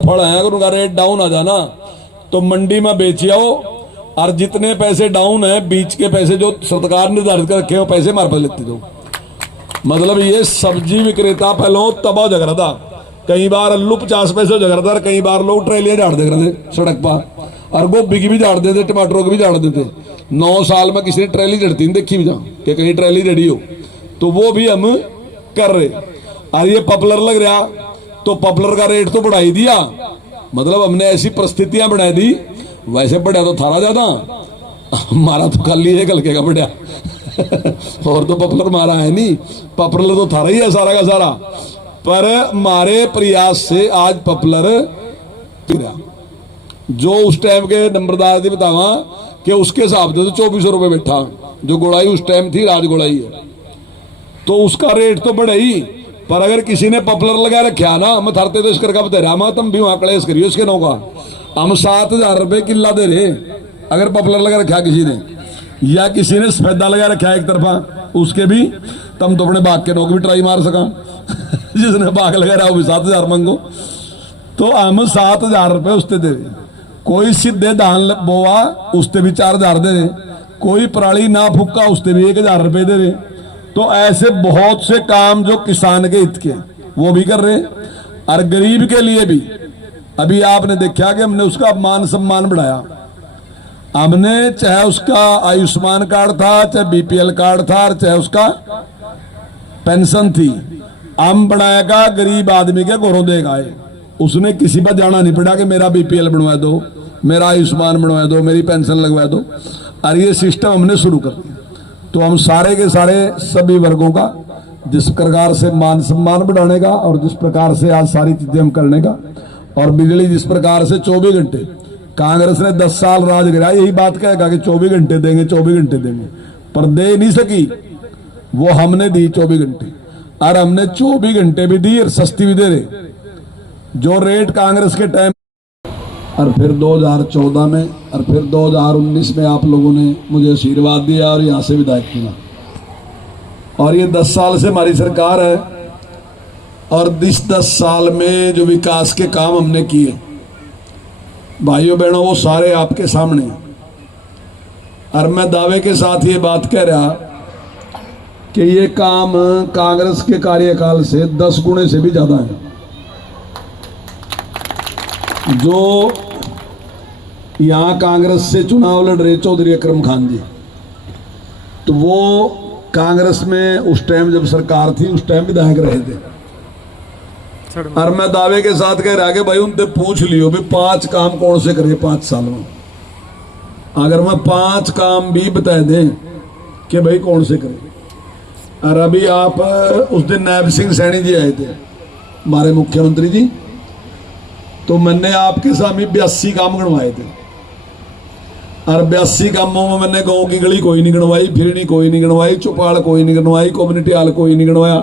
फल है, अगर उनका रेट डाउन आ जाना तो मंडी में बेच आओ, और जितने पैसे डाउन है बीच के पैसे जो सरकार निर्धारित कर रखे हो पैसे हमारे पास लेते दो। मतलब ये सब्जी विक्रेता पहले तबाह जग रहा था, कई बार आलू 50 पैसे जग रहा था, कई बार लोग ट्रेलियां झाड़ दे रहे थे सड़क पर, और गोभी की भी झाड़ देते, टमाटरों की भी झाड़ देते। 9 साल में किसी ने ट्रैली जड़ती नहीं देखी भी जा कि कहीं ट्रैली जड़ी हो, तो वो भी हम कर रहे। और ये पॉपुलर लग रहा तो पॉपुलर का रेट तो बढ़ा ही दिया, मतलब हमने ऐसी परिस्थितियां बना दी। वैसे बढ़िया तो थारा ज्यादा, हमारा तो खाली एक हल्के का बढ़िया और तो पॉपुलर मारा है नहीं, पॉपुलर तो थारा ही है सारा का सारा। पर हमारे प्रयास से आज पॉपुलर जो उस टाइम के नंबरदार थी बतावा कि उसके हिसाब से तो 2400 रुपये बैठा, जो गोलाई उस टाइम थी राज गोलाई है, तो उसका रेट तो बढ़े ही। पर अगर किसी ने पॉपुलर लगा रखा ना, हम थरते तो इसका बता रहा तुम भी वहां कलेश करियो इसके नौ का, हम 7000 रुपये किला दे रहे अगर पॉपुलर लगा रखा किसी ने, या किसी ने सफेदा लगा रखा एक तरफा, उसके भी तुम तो अपने बाग के नौ भी ट्राई मार सका जिसने बाग लगा रहा वो भी 7000 मांगो, तो हम 7000 रुपये उससे दे रहे। कोई सीधे धान बोआ उससे भी 4000 दे रहे, कोई पराली ना फूका उससे भी 1000 रुपये दे रहे। तो ऐसे बहुत से काम जो किसान के हित के वो भी कर रहे, और गरीब के लिए भी। अभी आपने देखा कि हमने उसका मान सम्मान बढ़ाया, हमने चाहे उसका आयुष्मान कार्ड था, चाहे बीपीएल कार्ड था, चाहे उसका पेंशन थी, हम बनाएगा गरीब आदमी के घरों देगा। उसने किसी पर जाना नहीं पड़ा कि मेरा बीपीएल बनवा दो, मेरा आयुष्मान बनवा दो, मेरी पेंशन लगवा दो, और ये सिस्टम हमने शुरू कर दिया। तो हम सारे के सारे सभी वर्गों का जिस प्रकार से मान सम्मान बढ़ाने का, और जिस प्रकार से आज सारी चीजें हम करने का, और बिजली जिस प्रकार से 24 घंटे कांग्रेस ने 10 साल राज गिरा, यही बात कहेगा कि 24 घंटे देंगे 24 घंटे देंगे, पर दे नहीं सकी, वो हमने दी 24 घंटे, और हमने 24 घंटे भी दी और सस्ती भी दे रहे। जो रेट कांग्रेस के टाइम, और फिर 2014 में और फिर 2019 में आप लोगों ने मुझे आशीर्वाद दिया और यहाँ से विधायक चुना, और ये 10 साल से हमारी सरकार है। और इस 10 साल में जो विकास के काम हमने किए भाइयों बहनों वो सारे आपके सामने, और मैं दावे के साथ ये बात कह रहा कि ये काम कांग्रेस के कार्यकाल से 10 गुने से भी ज्यादा है। जो यहाँ कांग्रेस से चुनाव लड़ रहे चौधरी अकरम खान जी, तो वो कांग्रेस में उस टाइम जब सरकार थी उस टाइम विधायक रहे थे, और मैं दावे के साथ कह रहा कि भाई उनसे पूछ लियो भी 5 काम कौन से करे 5 साल में। अगर मैं 5 काम भी बता दें कि भाई कौन से करे। और अभी आप उस दिन नायब सिंह सैनी जी आए थे हमारे मुख्यमंत्री जी, तो मैंने आपके सामने 82 काम गणवाए थे, और 82 कामों में मैंने गाँव की गली कोई नहीं गणवाई, फिरनी कोई नहीं गणवाई, चौपाल कोई नहीं गणवाई, कम्युनिटी हॉल कोई नहीं गणवाया,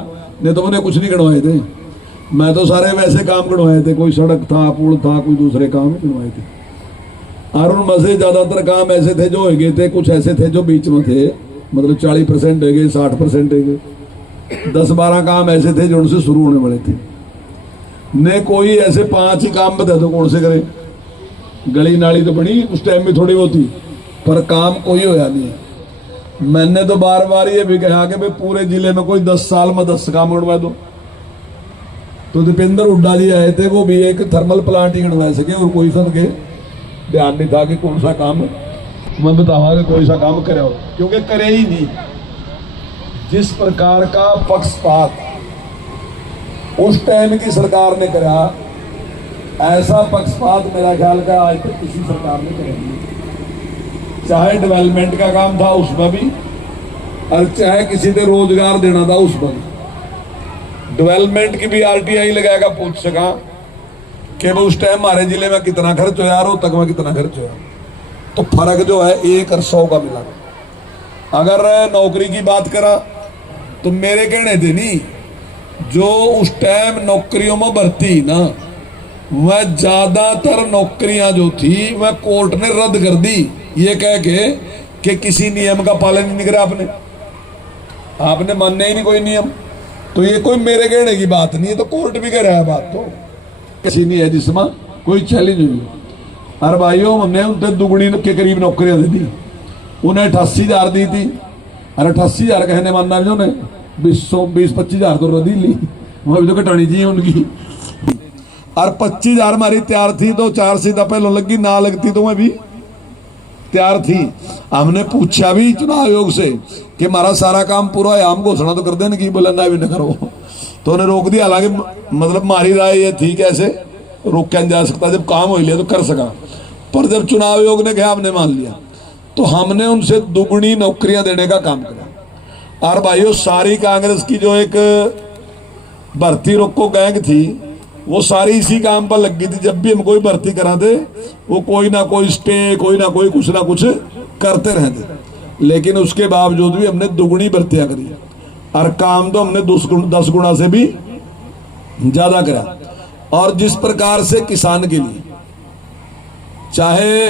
नहीं तो मैंने कुछ नहीं गणवाए थे। मैं तो सारे वैसे काम गणवाए थे, कोई सड़क था, पुल था, कोई दूसरे काम गणवाए थे। और उनमें से ज्यादातर काम ऐसे थे जो हो गए थे, कुछ ऐसे थे जो बीच में थे, मतलब 40% हो गए, 60% हो गए, 10-12 काम ऐसे थे जो उनसे शुरू होने वाले थे। ने कोई ऐसे 5 ही काम बता दो कौन से करे। गली नाली तो बनी उस टाइम में थोड़ी होती, पर काम कोई होया नहीं। मैंने तो बार बार ये भी कहा कि भाई पूरे जिले में कोई 10 साल में 10 काम गणवा दो। तो दीपेंद्र हुड्डा जी आए थे, वो भी एक थर्मल प्लांट ही गणवा सके, और कोई सा के ध्यान नहीं था कि कौन सा काम मैं बतावा कि कोई सा काम करे हो, क्योंकि करे ही नहीं। जिस प्रकार का पक्षपात उस टाइम की सरकार ने करा, ऐसा पक्षपात मेरा ख्याल का आज तक किसी सरकार ने करा नहीं। चाहे डेवलपमेंट का काम था उसमें भी, और चाहे किसी ने रोजगार देना था उसमें भी। डेवलपमेंट की भी RTI लगाएगा, पूछ सका कि वो उस टाइम हमारे जिले में कितना खर्च होया और तक में कितना खर्च होया, तो फर्क जो है 1 और 100 का मिला। अगर नौकरी की बात करा तो मेरे कहने थे नहीं, जो उस टाइम नौकरियों में भर्ती ना, वह ज्यादातर नौकरियां जो थी वह कोर्ट ने रद्द कर दी, ये कह के कि किसी नियम का पालन नहीं करा आपने मानने ही नहीं कोई नियम। तो ये कोई मेरे कहने की बात नहीं है, तो कोर्ट भी कह रहा है बात। तो किसी नहीं है जिसमें कोई चैलेंज हुई। और भाइयों हमने उनसे दुगनी के करीब नौकरियां दी थी। उन्हें 88,000 दी थी और 88,000 कहने मानना भी उन्हें 20-25,000 तो दी ली, वो भी तो घटानी चाहिए उनकी। और 25,000 हमारी तैयार थी तो 4 सीधा पहले लगी, ना लगती तो मैं भी तैयार थी। हमने पूछा भी चुनाव आयोग से कि हमारा सारा काम पूरा है, हम घोषणा तो कर देने की, बोला ना भी न करो, तो उन्हें रोक दिया। हालांकि मतलब हमारी राय ये थी कि ऐसे रोका नहीं जा सकता, जब काम हो लिया तो कर सका। पर जब चुनाव आयोग ने कहा हमने मान लिया, तो हमने उनसे दुगनी नौकरियां देने का काम करा। और भाइयों सारी कांग्रेस की जो एक भर्ती रोको गैंग थी वो सारी इसी काम पर लगी थी। जब भी हम कोई भर्ती कराते वो कोई ना कोई स्टे, कोई ना कोई कुछ ना कुछ करते रहते। लेकिन उसके बावजूद भी हमने दुगनी भर्तियां करी और काम तो हमने 10 गुना से भी ज्यादा करा। और जिस प्रकार से किसान के लिए चाहे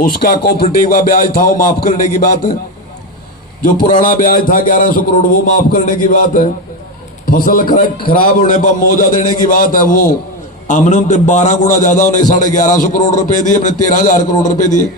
उसका कोऑपरेटिव का ब्याज था वो माफ करने की बात है, जो पुराना ब्याज था 1100 करोड़ वो माफ करने की बात है, फसल खराब होने पर मुआवजा देने की बात है, वो हमने उनसे 12 गुना ज्यादा उन्हें 1150 करोड़ रुपए दिए, अपने 13,000 करोड़ रुपए दिए।